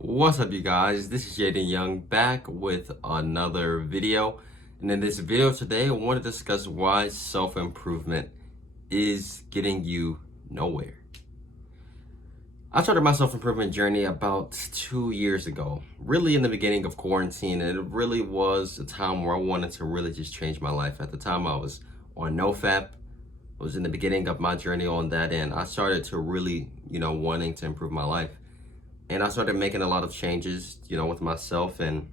What's up, you guys? This is Jaden Young back with another video. And in this video today, I want to discuss why self-improvement is getting you nowhere. I started my self-improvement journey about 2 years ago, really in the beginning of quarantine, and it really was a time where I wanted to really just change my life. At the time, I was on NoFap. It was in the beginning of my journey on that, and I started to really, wanting to improve my life. And I started making a lot of changes, with myself, and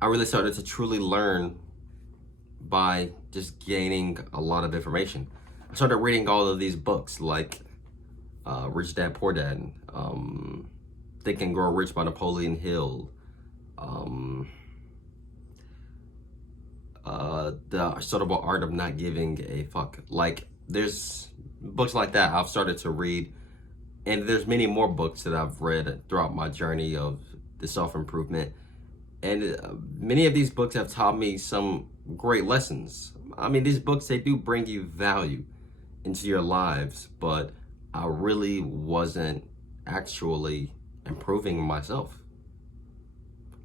I really started to truly learn by just gaining a lot of information. I started reading all of these books like Rich Dad Poor Dad, Think and Grow Rich by Napoleon Hill, The Subtle Art of Not Giving a Fuck. Like, there's books like that I've started to read. And there's many more books that I've read throughout my journey of the self-improvement. And many of these books have taught me some great lessons. I mean, these books, they do bring you value into your lives, but I really wasn't actually improving myself.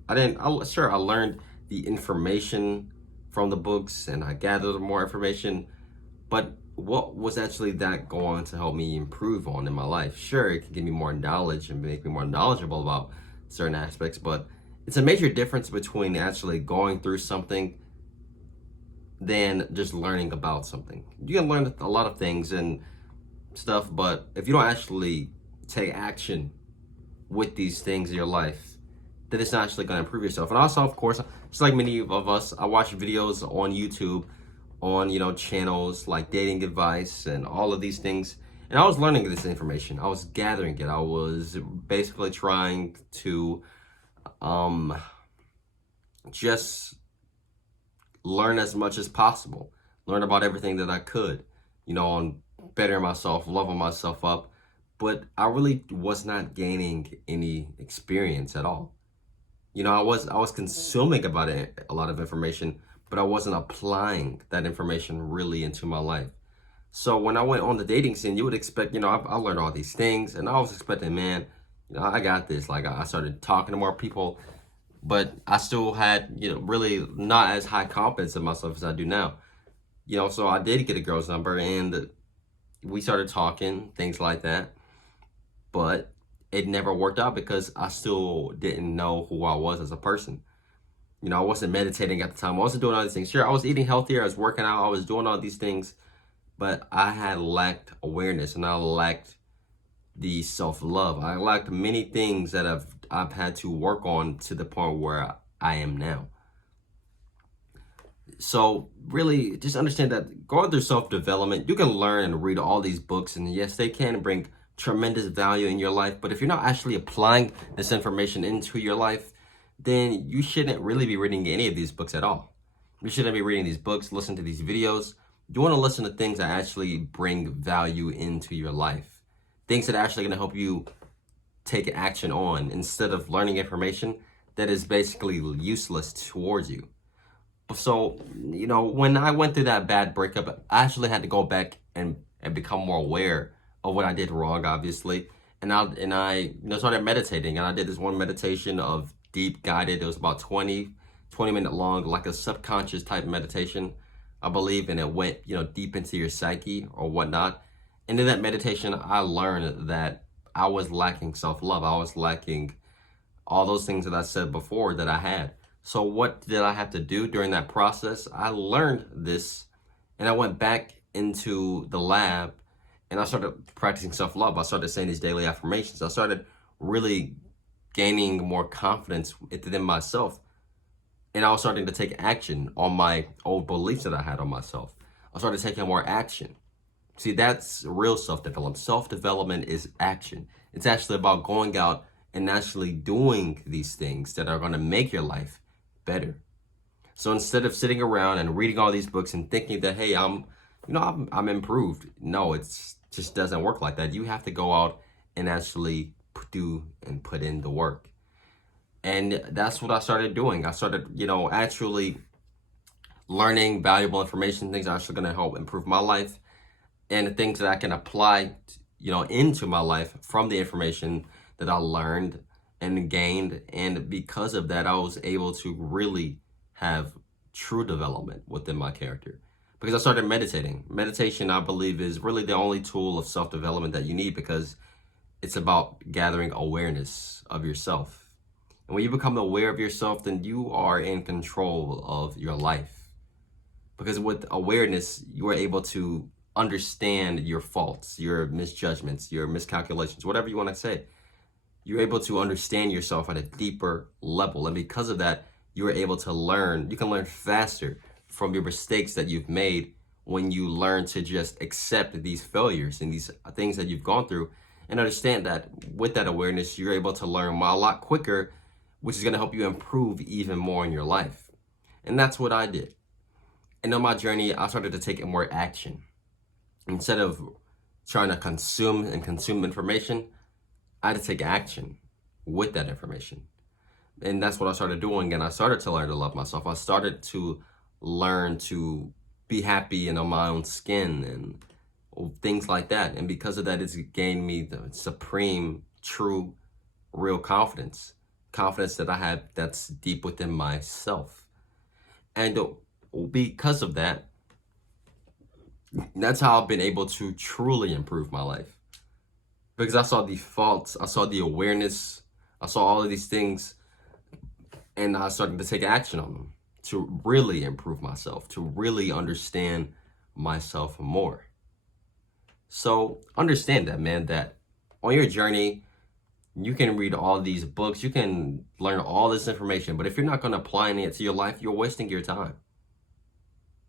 I learned the information from the books and I gathered more information, but what was actually that going to help me improve on in my life? Sure, it can give me more knowledge and make me more knowledgeable about certain aspects, but it's a major difference between actually going through something than just learning about something. You can learn a lot of things and stuff, but if you don't actually take action with these things in your life, then it's not actually going to improve yourself. And also, of course, just like many of us, I watch videos on YouTube on channels like dating advice and all of these things, and I was learning this information. I was gathering it. I was basically trying to just learn as much as possible, learn about everything that I could, on bettering myself, loving myself up. But I really was not gaining any experience at all. I was consuming about it, a lot of information, but I wasn't applying that information really into my life. So when I went on the dating scene, you would expect, I learned all these things, and I was expecting, man, I got this. Like, I started talking to more people, but I still had, really not as high confidence in myself as I do now. So I did get a girl's number, and we started talking, things like that. But it never worked out because I still didn't know who I was as a person. I wasn't meditating at the time. I wasn't doing all these things. Sure, I was eating healthier. I was working out. I was doing all these things. But I had lacked awareness and I lacked the self-love. I lacked many things that I've had to work on to the point where I am now. So really just understand that going through self-development, you can learn and read all these books. And yes, they can bring tremendous value in your life. But if you're not actually applying this information into your life, then you shouldn't really be reading any of these books at all. You shouldn't be reading these books, listen to these videos. You want to listen to things that actually bring value into your life. Things that are actually going to help you take action on instead of learning information that is basically useless towards you. So, when I went through that bad breakup, I actually had to go back and become more aware of what I did wrong, obviously. And I started meditating, and I did this one meditation of deep guided. It was about 20-minute long, like a subconscious type meditation, I believe, and it went deep into your psyche or whatnot. And in that meditation, I learned that I was lacking self-love. I was lacking all those things that I said before that I had. So what did I have to do during that process? I learned this, and I went back into the lab and I started practicing self-love. I started saying these daily affirmations. I started really gaining more confidence within myself. And I was starting to take action on my old beliefs that I had on myself. I started taking more action. See, that's real self-development. Self-development is action. It's actually about going out and actually doing these things that are going to make your life better. So instead of sitting around and reading all these books and thinking that, hey, I'm improved. No, it's just doesn't work like that. You have to go out and actually do and put in the work. And that's what I started doing. I started, actually learning valuable information, things that are actually going to help improve my life, and the things that I can apply, into my life from the information that I learned and gained. And because of that, I was able to really have true development within my character. Because I started meditating. Meditation, I believe, is really the only tool of self-development that you need, because it's about gathering awareness of yourself. And when you become aware of yourself, then you are in control of your life. Because with awareness, you are able to understand your faults, your misjudgments, your miscalculations, whatever you want to say. You're able to understand yourself at a deeper level. And because of that, you're able to learn. You can learn faster from your mistakes that you've made when you learn to just accept these failures and these things that you've gone through, and understand that with that awareness, you're able to learn a lot quicker, which is going to help you improve even more in your life. And that's what I did. And on my journey, I started to take more action. Instead of trying to consume information, I had to take action with that information. And that's what I started doing. And I started to learn to love myself. I started to learn to be happy in my own skin and things like that. And because of that, it's gained me the supreme, true, real confidence that I have that's deep within myself. And because of that, that's how I've been able to truly improve my life. Because I saw the faults, I saw the awareness, I saw all of these things, and I started to take action on them to really improve myself, to really understand myself more. So understand that, man, that on your journey, you can read all these books, you can learn all this information, but if you're not going to apply any it to your life, you're wasting your time.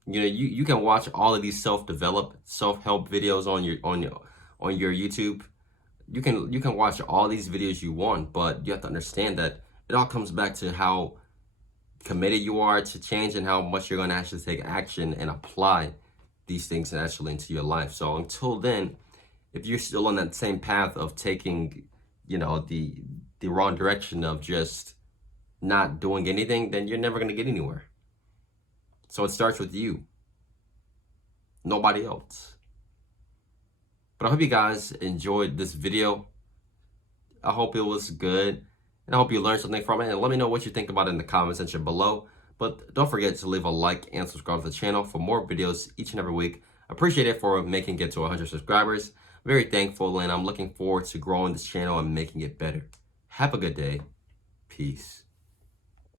You know, you can watch all of these self-help videos on your YouTube. You can watch all these videos you want, but you have to understand that it all comes back to how committed you are to change and how much you're going to actually take action and apply these things actually into your life. So until then, if you're still on that same path of taking, you know, the wrong direction of just not doing anything, then you're never going to get anywhere. So it starts with you, nobody else. But I hope you guys enjoyed this video. I hope it was good, and I hope you learned something from it. And let me know what you think about it in the comment section below. But don't forget to leave a like and subscribe to the channel for more videos each and every week. Appreciate it for making it to 100 subscribers. Very thankful, and I'm looking forward to growing this channel and making it better. Have a good day. Peace.